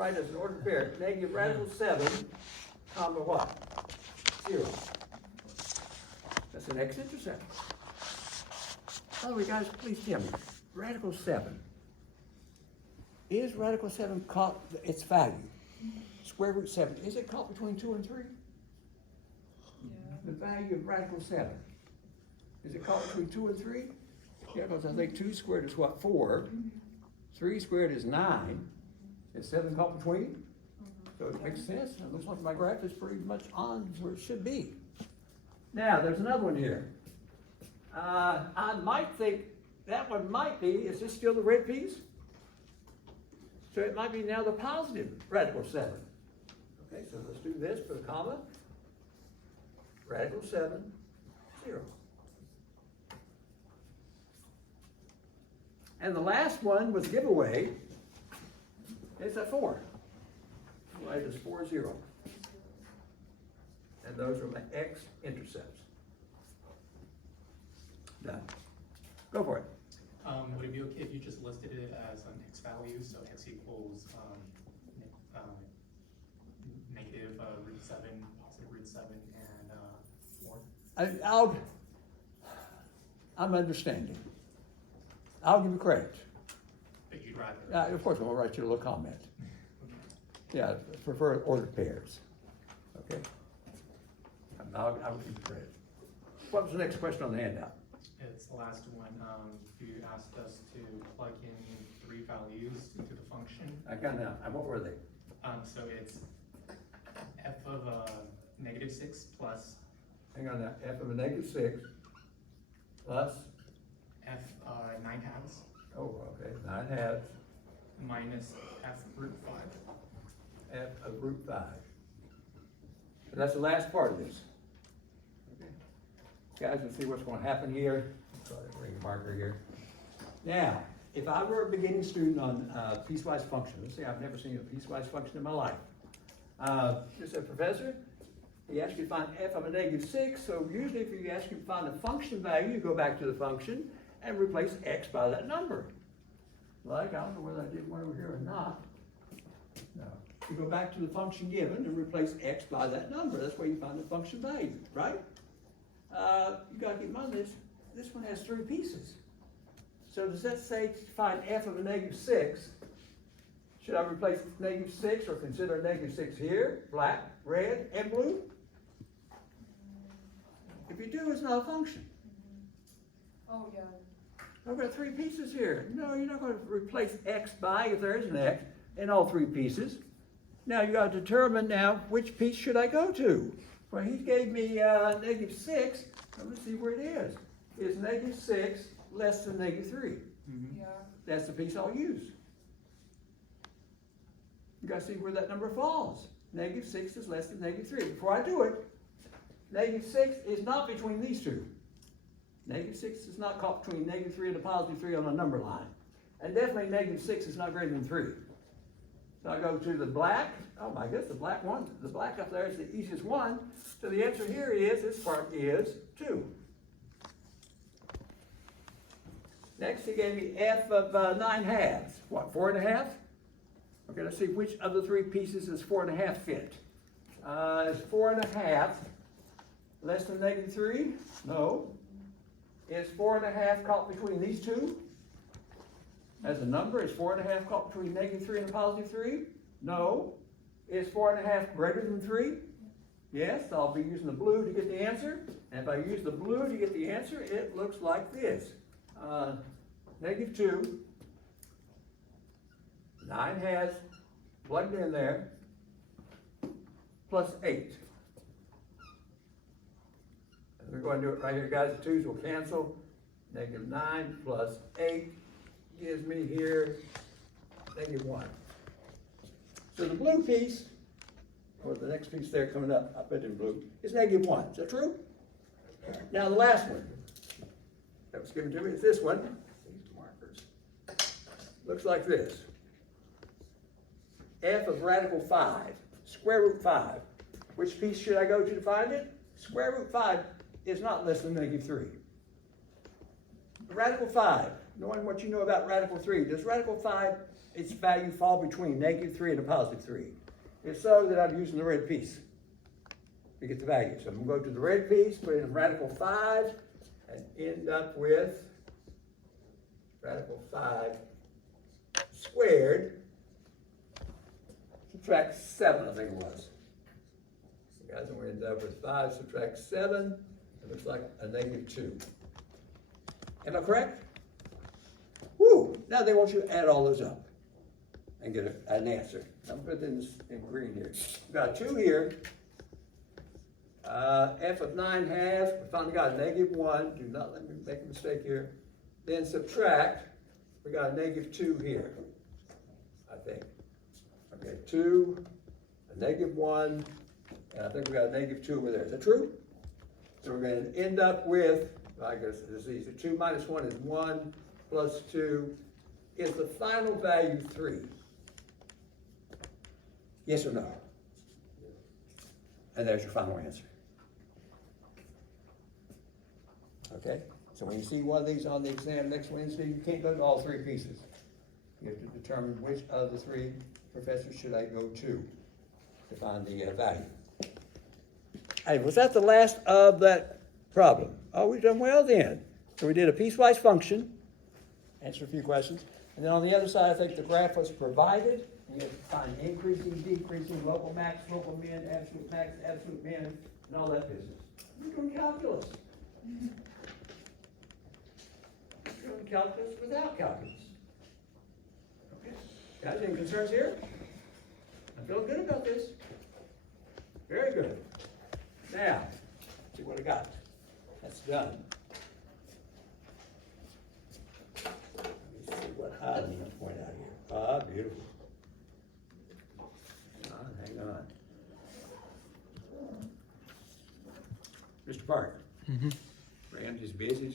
write as an ordered pair, negative radical 7, comma what? 0. That's an x-intercept. By the way, guys, please tell me, radical 7. Is radical 7 caught its value? Square root 7, is it caught between 2 and 3? Yeah. The value of radical 7. Is it caught between 2 and 3? Yeah, because I think 2 squared is what, 4? 3 squared is 9. Is 7 caught between? So it makes sense. It looks like my graph is pretty much on where it should be. Now, there's another one here. I might think that one might be, is this still the red piece? So it might be now the positive radical 7. Okay, so let's do this, put a comma. Radical 7, 0. And the last one was giveaway. It's a 4. Right, it's 4, 0. And those are my x-intercepts. Done. Go for it. Would it be okay if you just listed it as an x value, so x equals negative root 7, positive root 7, and 4? I'm understanding. I'll give you credit. But you'd rather? Of course, I'm gonna write you a little comment. Yeah, I prefer ordered pairs. Okay? I'll give you credit. What was the next question on the handout? It's the last one. You asked us to plug in 3 values into the function. I got now. What were they? So it's f of negative 6 plus Hang on now. F of a negative 6 plus. f 9 halves Oh, okay. 9 halves. minus f root 5. F of root 5. So that's the last part of this. Okay. Guys, let's see what's going to happen here. Bring a marker here. Now, if I were a beginning student on piecewise function, let's say I've never seen a piecewise function in my life. Just said, Professor, he asked you to find f of a negative 6, so usually if you ask you to find a function value, you go back to the function and replace x by that number. Like, I don't know whether I did one over here or not. No. You go back to the function given and replace x by that number. That's where you find the function value, right? You gotta keep in mind this. This one has 3 pieces. So does that say to find f of a negative 6, should I replace negative 6 or consider negative 6 here, black, red, and blue? If you do, it's not a function. Oh, yeah. I've got 3 pieces here. No, you're not going to replace x by, if there is an x, in all 3 pieces. Now you got to determine now which piece should I go to. Well, he gave me negative 6. Let me see where it is. Is negative 6 less than negative 3? Yeah. That's the piece I'll use. You got to see where that number falls. Negative 6 is less than negative 3. Before I do it, negative 6 is not between these two. Negative 6 is not caught between negative 3 and a positive 3 on a number line. And definitely negative 6 is not greater than 3. So I go to the black. Oh my goodness, the black one. The black up there is the easiest one. So the answer here is, this part is 2. Next he gave me f of 9 halves. What, 4 1/2? Okay, let's see which of the 3 pieces is 4 1/2 fit. Is 4 1/2 less than negative 3? No. Is 4 1/2 caught between these two? As a number, is 4 1/2 caught between negative 3 and a positive 3? No. Is 4 1/2 greater than 3? Yes, I'll be using the blue to get the answer. And if I use the blue to get the answer, it looks like this. Negative 2, 9 has plugged in there, plus 8. And we're going to do it right here, guys. The 2's will cancel. Negative 9 plus 8 gives me here negative 1. So the blue piece, or the next piece there coming up in blue, is negative 1. Is that true? Now the last one that was given to me is this one. These markers. Looks like this. F of radical 5, square root 5. Which piece should I go to find it? Square root 5 is not less than negative 3. Radical 5, knowing what you know about radical 3, does radical 5 its value fall between -3 and a +3? If so, then I'm using the red piece to get the value. So I'm gonna go to the red piece, put in radical 5, and end up with radical 5 squared, subtract 7, I think it was. So guys, I'm gonna end up with 5 subtract 7, it looks like a -2. Am I correct? Woo! Now they want you to add all those up and get an answer. I'm putting this in green here. We've got 2 here. F of 9/2, we finally got a -1. Do not let me make a mistake here. Then subtract, we got a -2 here, I think. Okay, 2, a -1, and I think we got a -2 over there. Is that true? So we're gonna end up with, I guess this is easy, 2 minus 1 is 1, plus 2, is the final value 3? Yes or no? And there's your final answer. Okay, so when you see one of these on the exam next Wednesday, you can't go to all 3 pieces. You have to determine which of the 3 professors should I go to find the value. Hey, was that the last of that problem? Oh, we've done well then. So we did a piecewise function, answered a few questions, and then on the other side, I think the graph was provided. You have to find increasing, decreasing, local max, local min, absolute max, absolute min, and all that business. We're doing calculus. We're doing calculus without calculus. Okay. Guys, any concerns here? I feel good about this. Very good. Now, see what I got. That's done. Let me see what I need to point out here. Ah, beautiful. Hang on. Mr. Parker. Randy's busy.